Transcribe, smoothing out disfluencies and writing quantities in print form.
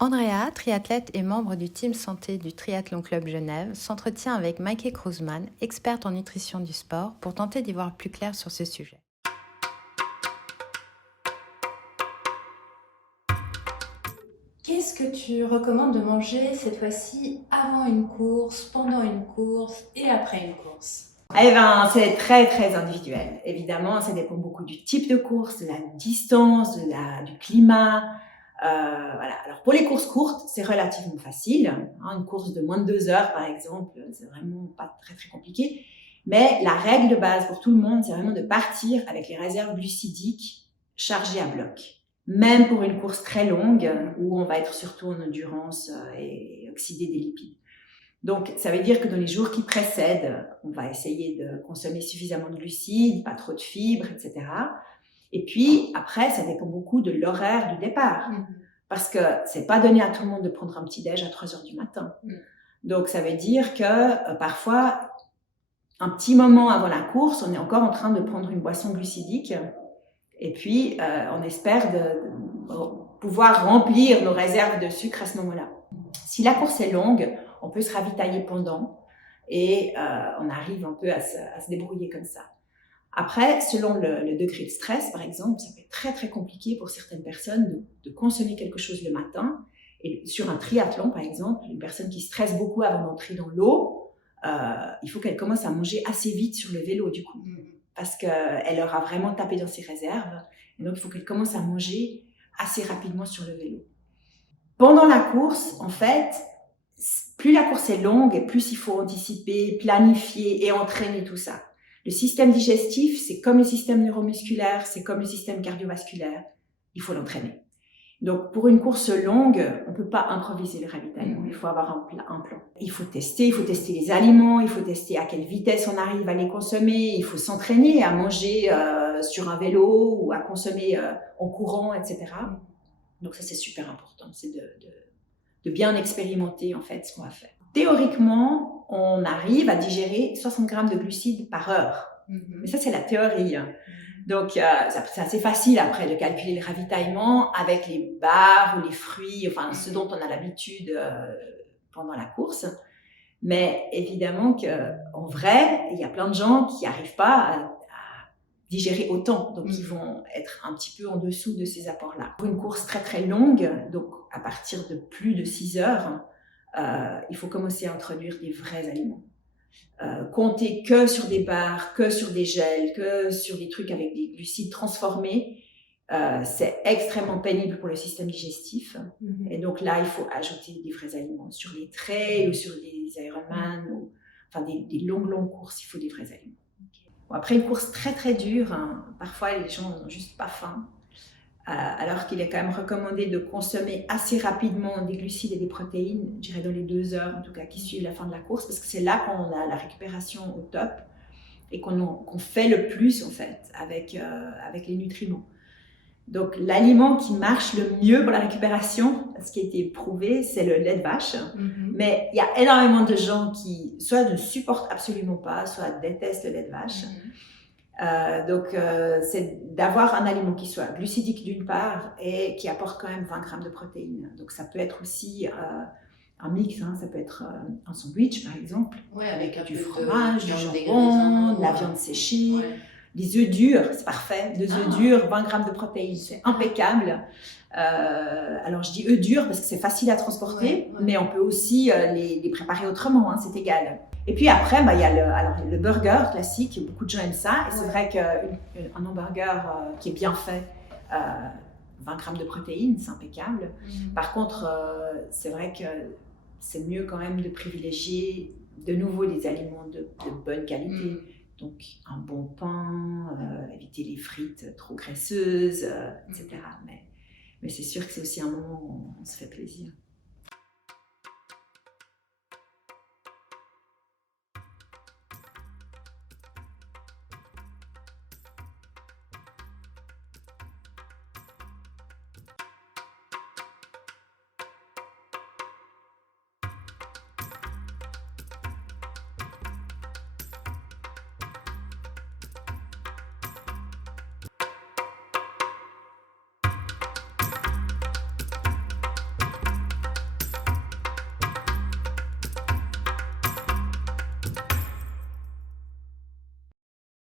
Andrea, triathlète et membre du team santé du Triathlon Club Genève, s'entretient avec Maike Kruzman, experte en nutrition du sport, pour tenter d'y voir plus clair sur ce sujet. Qu'est-ce que tu recommandes de manger cette fois-ci avant une course, pendant une course et après une course? Eh ben, c'est très, très individuel. Évidemment, ça dépend beaucoup du type de course, de la distance, du climat. Voilà. Alors, pour les courses courtes, c'est relativement facile. Une course de moins de 2 heures, par exemple, c'est vraiment pas très, très compliqué. Mais la règle de base pour tout le monde, c'est vraiment de partir avec les réserves glucidiques chargées à bloc. Même pour une course très longue, où on va être surtout en endurance et oxyder des lipides. Donc, ça veut dire que dans les jours qui précèdent, on va essayer de consommer suffisamment de glucides, pas trop de fibres, etc. Et puis, après, ça dépend beaucoup de l'horaire du départ. Parce que c'est pas donné à tout le monde de prendre un petit déj à 3 heures du matin. Donc, ça veut dire que parfois, un petit moment avant la course, on est encore en train de prendre une boisson glucidique. Et puis, on espère pouvoir remplir nos réserves de sucre à ce moment-là. Si la course est longue, on peut se ravitailler pendant et on arrive un peu à se débrouiller comme ça. Après, selon le degré de stress, par exemple, ça peut être très très compliqué pour certaines personnes de consommer quelque chose le matin. Et sur un triathlon, par exemple, une personne qui stresse beaucoup avant d'entrer dans l'eau, il faut qu'elle commence à manger assez vite sur le vélo du coup, parce qu'elle aura vraiment tapé dans ses réserves. Et donc, il faut qu'elle commence à manger assez rapidement sur le vélo. Pendant la course, en fait, plus la course est longue, plus il faut anticiper, planifier et entraîner tout ça. Le système digestif, c'est comme le système neuromusculaire, c'est comme le système cardiovasculaire. Il faut l'entraîner. Donc, pour une course longue, on ne peut pas improviser le ravitaillement. Il faut avoir un plan. Il faut tester les aliments, il faut tester à quelle vitesse on arrive à les consommer, il faut s'entraîner à manger sur un vélo ou à consommer en courant, etc. Donc ça, c'est super important, c'est de bien expérimenter en fait ce qu'on va faire. Théoriquement, on arrive à digérer 60 grammes de glucides par heure. Mais ça, c'est la théorie. Donc, c'est assez facile après de calculer le ravitaillement avec les barres ou les fruits, enfin ce dont on a l'habitude pendant la course. Mais évidemment qu'en vrai, il y a plein de gens qui n'arrivent pas à digérer autant. Donc, ils vont être un petit peu en dessous de ces apports-là. Pour une course très, très longue, donc à partir de plus de 6 heures, il faut commencer à introduire des vrais aliments. Compter que sur des barres, que sur des gels, que sur des trucs avec des glucides transformés, c'est extrêmement pénible pour le système digestif. Et donc là, il faut ajouter des vrais aliments. Sur les trails ou sur des Ironman, ou enfin des longues courses, il faut des vrais aliments. Bon, après une course très très dure, parfois les gens n'ont juste pas faim. Alors qu'il est quand même recommandé de consommer assez rapidement des glucides et des protéines, je dirais dans les 2 heures en tout cas qui suivent la fin de la course, parce que c'est là qu'on a la récupération au top et qu'on fait le plus en fait avec les nutriments. Donc l'aliment qui marche le mieux pour la récupération, ce qui a été prouvé, c'est le lait de vache. Mais il y a énormément de gens qui soit ne supportent absolument pas, soit détestent le lait de vache. Donc, c'est d'avoir un aliment qui soit glucidique d'une part et qui apporte quand même 20 grammes de protéines. Donc, ça peut être aussi un mix, ça peut être un sandwich par exemple, avec du fromage, du jambon, raisins, de la viande séchée, des œufs durs, c'est parfait. 2 œufs durs, 20 grammes de protéines, c'est impeccable. Alors, je dis œufs durs parce que c'est facile à transporter, mais on peut aussi les préparer autrement, c'est égal. Et puis après, il y a le burger classique, beaucoup de gens aiment ça. Et c'est vrai qu'un hamburger qui est bien fait, 20 grammes de protéines, c'est impeccable. Par contre, c'est vrai que c'est mieux quand même de privilégier de nouveau des aliments de bonne qualité. Donc un bon pain, éviter les frites trop graisseuses, etc. Mais c'est sûr que c'est aussi un moment où on se fait plaisir.